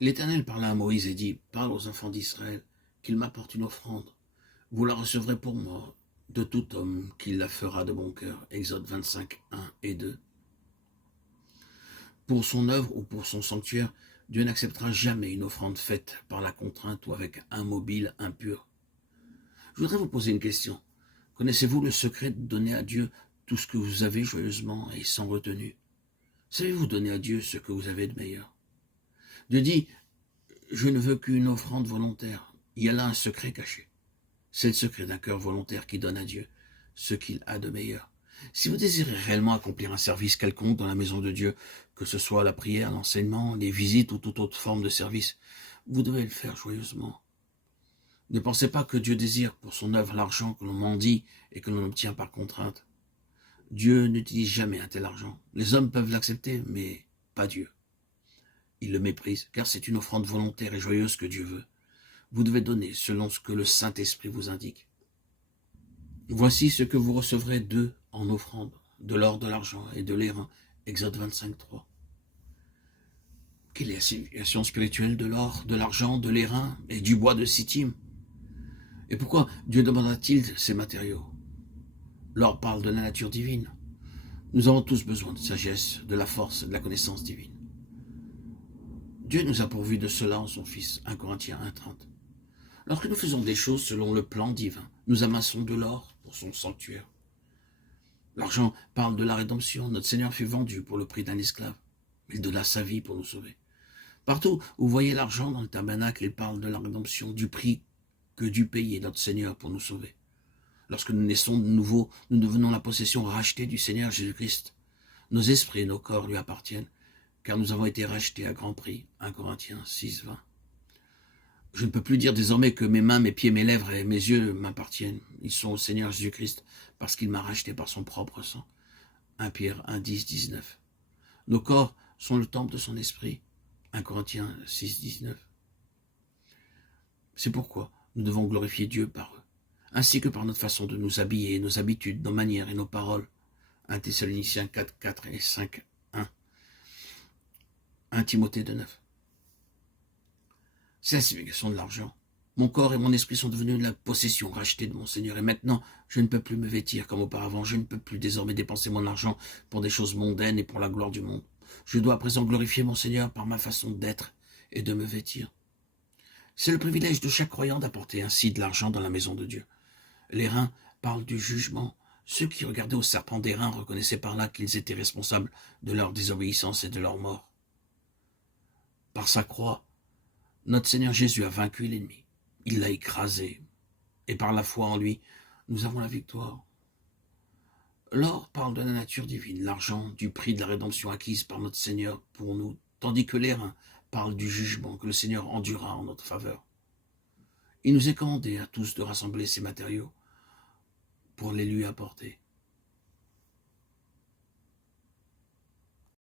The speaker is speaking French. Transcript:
L'Éternel parla à Moïse et dit, « Parle aux enfants d'Israël qu'ils m'apportent une offrande. Vous la recevrez pour moi de tout homme qui la fera de bon cœur. » Exode 25, 1 et 2. Pour son œuvre ou pour son sanctuaire, Dieu n'acceptera jamais une offrande faite par la contrainte ou avec un mobile impur. Je voudrais vous poser une question. Connaissez-vous le secret de donner à Dieu tout ce que vous avez joyeusement et sans retenue? Savez-vous donner à Dieu ce que vous avez de meilleur? Dieu dit, je ne veux qu'une offrande volontaire. Il y a là un secret caché. C'est le secret d'un cœur volontaire qui donne à Dieu ce qu'il a de meilleur. Si vous désirez réellement accomplir un service quelconque dans la maison de Dieu, que ce soit la prière, l'enseignement, les visites ou toute autre forme de service, vous devez le faire joyeusement. Ne pensez pas que Dieu désire pour son œuvre l'argent que l'on mendie et que l'on obtient par contrainte. Dieu n'utilise jamais un tel argent. Les hommes peuvent l'accepter, mais pas Dieu. Il le méprise, car c'est une offrande volontaire et joyeuse que Dieu veut. Vous devez donner selon ce que le Saint-Esprit vous indique. Voici ce que vous recevrez d'eux en offrande, de l'or, de l'argent et de l'airain. Exode 25, 3. Quelle est la signification spirituelle de l'or, de l'argent, de l'airain et du bois de Sittim? Et pourquoi Dieu demanda-t-il ces matériaux? L'or parle de la nature divine. Nous avons tous besoin de sagesse, de la force, de la connaissance divine. Dieu nous a pourvus de cela en son Fils, 1 Corinthiens 1, 30. Lorsque nous faisons des choses selon le plan divin, nous amassons de l'or pour son sanctuaire. L'argent parle de la rédemption. Notre Seigneur fut vendu pour le prix d'un esclave. Il donna sa vie pour nous sauver. Partout où vous voyez l'argent dans le tabernacle, il parle de la rédemption, du prix que dut payer notre Seigneur pour nous sauver. Lorsque nous naissons de nouveau, nous devenons la possession rachetée du Seigneur Jésus-Christ. Nos esprits et nos corps lui appartiennent, car nous avons été rachetés à grand prix. 1 Corinthiens 6, 20. Je ne peux plus dire désormais que mes mains, mes pieds, mes lèvres et mes yeux m'appartiennent. Ils sont au Seigneur Jésus-Christ parce qu'il m'a racheté par son propre sang. 1 Pierre 1, 10, 19. Nos corps sont le temple de son esprit. 1 Corinthiens 6, 19. C'est pourquoi nous devons glorifier Dieu par eux, ainsi que par notre façon de nous habiller, nos habitudes, nos manières et nos paroles. 1 Thessaloniciens 4, 4 et 5, 1. 1 Timothée 2, 9. C'est la signification de l'argent. Mon corps et mon esprit sont devenus la possession rachetée de mon Seigneur. Et maintenant, je ne peux plus me vêtir comme auparavant. Je ne peux plus désormais dépenser mon argent pour des choses mondaines et pour la gloire du monde. Je dois à présent glorifier mon Seigneur par ma façon d'être et de me vêtir. C'est le privilège de chaque croyant d'apporter ainsi de l'argent dans la maison de Dieu. L'airain parle du jugement. Ceux qui regardaient au serpent d'airain reconnaissaient par là qu'ils étaient responsables de leur désobéissance et de leur mort. Par sa croix, notre Seigneur Jésus a vaincu l'ennemi. Il l'a écrasé. Et par la foi en lui, nous avons la victoire. L'or parle de la nature divine, l'argent du prix de la rédemption acquise par notre Seigneur pour nous, tandis que l'airain parle du jugement que le Seigneur endurera en notre faveur. Il nous est commandé à tous de rassembler ces matériaux pour les lui apporter.